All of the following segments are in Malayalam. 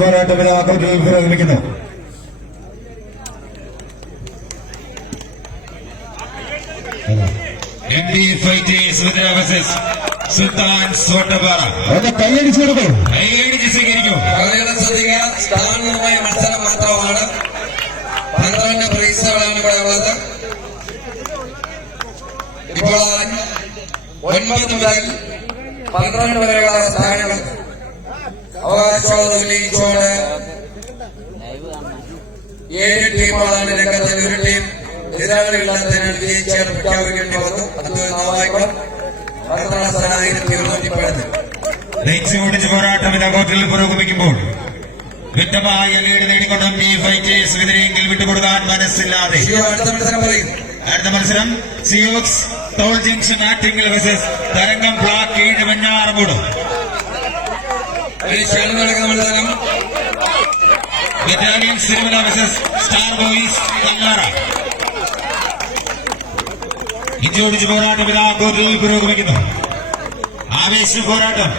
പോരാട്ടം പുരോഗമിക്കുന്നു. കൈയടിച്ച് സ്വീകരിക്കും. മത്സരം മാത്രമാണ്. 12 പ്രൈസുകളാണ് ഇവിടെ ഉള്ളത്. ഇപ്പോൾ 9 മുതൽ 12 വരെയുള്ള സ്ഥാനങ്ങൾ അവകാശവാദം ഉന്നയിച്ചുകൊണ്ട് 7 ടീമുകളാണ് രംഗത്ത്. ഒരു ടീം എതിരാളികളില്ലാത്തതിനാൽ വിജയിച്ചാൽ പ്രഖ്യാപിക്കേണ്ടി വന്നു. അത് നാവായിക്കുളം 12ാം സ്ഥാനമായിരുന്നു 210. പോരാട്ടം ഇതാ കോർട്ടിൽ പുരോഗമിക്കുമ്പോൾ വ്യക്തമായ ലീഡ് നേടിക്കൊണ്ടും ഈ ഫൈറ്റേഴ്സ് എതിരെയെങ്കിൽ വിട്ടുകൊടുക്കാൻ മനസ്സില്ലാതെ അടുത്ത മത്സരം സിയോക്സ് ടോൾ ജംഗ്ഷൻ ആറ്റിങ്ങൽ വേഴ്സസ് തരംഗം block 7 Venjaramoodu. Battalions Thirumala versus star boys കങ്ങാറ. ഇഞ്ചോടിച്ച് പോരാട്ടം ഇതാ കോർട്ടിൽ പുരോഗമിക്കുന്നു. ആവേശ പോരാട്ടം,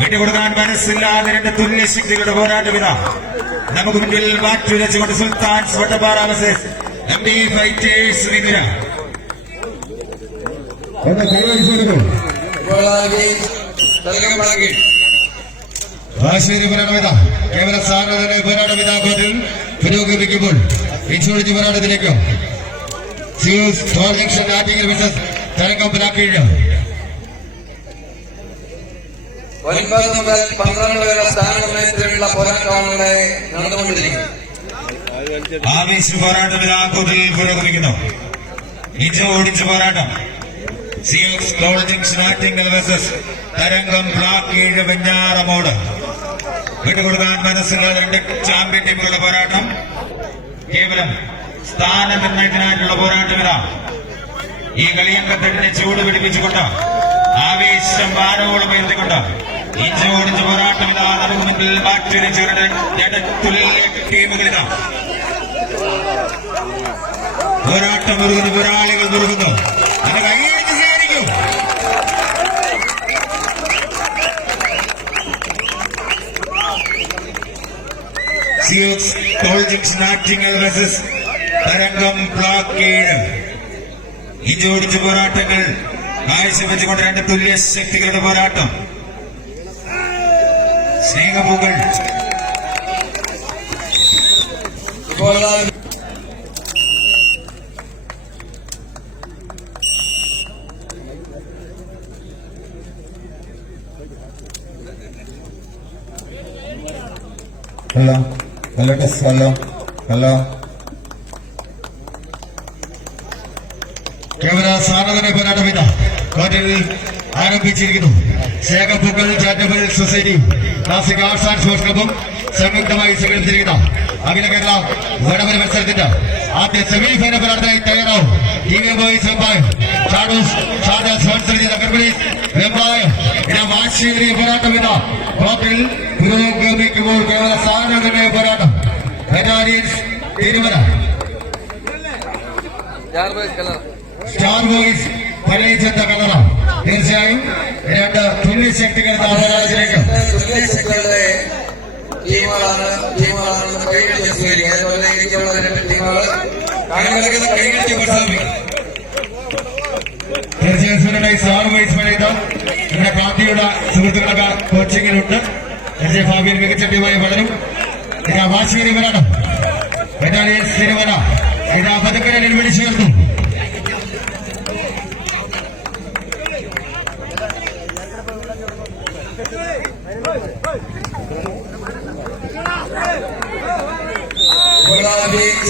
വിട്ടുകൊടുക്കാൻ മനസ്സില്ലാതെ 2 തുല്യ ശക്തികളുടെ പോരാട്ടം ഇതാ നമുക്ക് മുന്നിൽ മാറ്റുരച്ചുകൊണ്ട് sultans Vattappara versus MB fighters Vithura. കേവല സാധന പോരാട്ടം ഇതാ കോർട്ടിൽ പുരോഗമിക്കുമ്പോൾ ഇഞ്ചോടിച്ച് പോരാട്ടത്തിലേക്ക് സിയോസ് ടോൾ ജംഗ്ഷൻ ആറ്റിങ്ങൽ വേഴ്സസ് തരംഗം ബ്ലോക്ക് 7. 9 മുതൽ 12 വരെ സ്ഥാനനിർണയത്തിലുള്ള പോരാട്ടമാണ് ഇവിടെ നടന്നുകൊണ്ടിരിക്കുന്നത്. ആവേശ പോരാട്ടം ആക്കൂട്ടിൽ പുരോഗമിക്കുന്നു. ഇഞ്ചോടിച്ച് പോരാട്ടം സിയോക്സ് ടോൾ ജംഗ്ഷൻ ആറ്റിങ്ങൽ വേഴ്സസ് തരംഗം ബ്ലോക്ക് 7 വെഞ്ഞാറമൂട്. വിട്ടുകൊടുക്കാൻ മനസ്സുള്ള 2 ചാമ്പ്യൻ ടീമുകളുടെ പോരാട്ടം. കേവലം സ്ഥാനനിർണയത്തിനായിട്ടുള്ള പോരാട്ടം ഇതാ ഈ കളിയങ്കത്തിന്റെ ചൂട് പിടിപ്പിച്ചുകൊണ്ട് ആവേശം വാനോളം ഉയർത്തിക്കൊണ്ട് ഇഞ്ചോടിച്ച് പോരാട്ടം ഇതാ നമുക്ക് മുൻപിൽ മാറ്റുരച്ചുകൊണ്ട് 2 തുല്യ ടീമുകളിതാ പോരാട്ടം മുറുകുന്നു. പോരാളികൾ മുറുകുന്നു. അത് കൈയടിച്ച് സ്വീകരിക്കും. സിയോക്സ് ടോൾ ജംഗ്ഷൻ ആറ്റിങ്ങൽ വേഴ്സസ് തരംഗം ബ്ലോക്ക് 7. ഇഞ്ചോടിച്ച് പോരാട്ടങ്ങൾ കാഴ്ചവെച്ചുകൊണ്ട് 2 തുല്യ ശക്തികളുടെ പോരാട്ടം. സ്നേഹപൂക്കൾ hello hello test hello hello കേവല സാധന പോരാട്ടം ഇതാ കോർട്ടിൽ ആരംഭിച്ചിരിക്കുന്നു. ശേഖർപൂക്കൾ charitable society classic arts and sports ക്ലബും സംയുക്തമായി സംഘടിപ്പിച്ചിരിക്കുന്ന അഖില കേരള വടംവലി മത്സരത്തിന്റെ ആദ്യ സെമി ഫൈനൽ പോരാട്ടത്തിനായി തയ്യാറാവും. ടീം ബോയ്സ് വെമ്പായം സ്പോൺസർ ചെയ്ത കമ്പനീസ് വെമ്പായം വാശിയേറിയ പോരാട്ടം ഇതാ കോർട്ടിൽ പുരോഗമിക്കുമ്പോൾ കേവല സാധന പോരാട്ടം. Battalions Thirumala star boys പരേജന്ത Kalara. തീർച്ചയായും 2 തുല്യ ശക്തികൾ പോരാട്ടത്തിലേക്ക് തീർച്ചയായും സ്റ്റാർ ബോയ്സ് പരേതം ഇവിടെ കാന്തിയുടെ സുഹൃത്തുക്കളൊക്കെ കോച്ചിങ്ങിലുണ്ട്. ഭാവിയിൽ മികച്ച ടീമായി വളരും. വാശിയേറിയ പോരാട്ടം. ബറ്റാലിയൻസ് തിരുമല ഇതാ പതുക്കലിൽ വിളിച്ചു ചേർത്തു.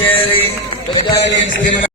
ചേരി